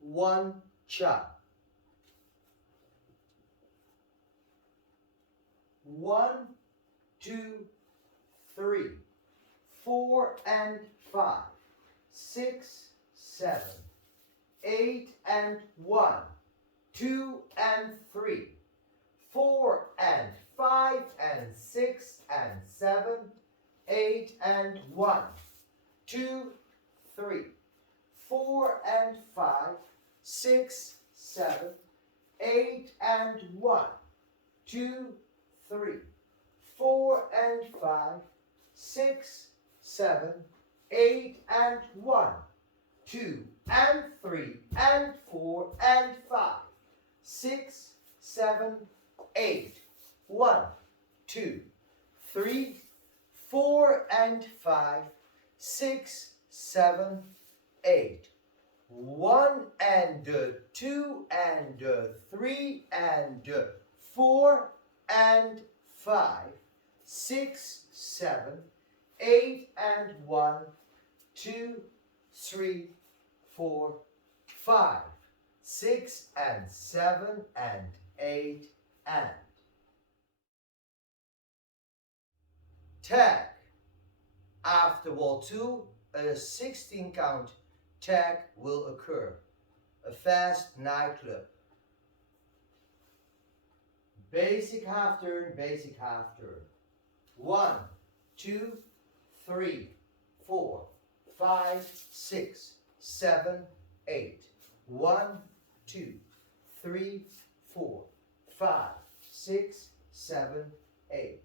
1 cha. 1, 2, 3, 4 and 5, 6, 7, 8 and 1, 2 and 3, 4 and 5 and 6 and 7, 8 and 1, 2, 3, 4 and 5, 6, 7, 8 and 1, 2, 3, 4 and 5, 6, 7, 8 and 1, 2 and 3 and 4 and 5, 6, 7, 8, 1, 2, 3, 4 and 5, 6, 7, 8, 1 and 2 and 3 and 4 and 5, 6, 7, 8 and 1, 2, 3, 4, 5, 6 and 7 and 8 and. Tag. After wall 2, a 16 count tag will occur. A fast nightclub. Basic half turn, basic half turn. 1, 2, 3, 4, 5, 6, 7, 8. 1, 2, 3, 4, 5, 6, 7, 8.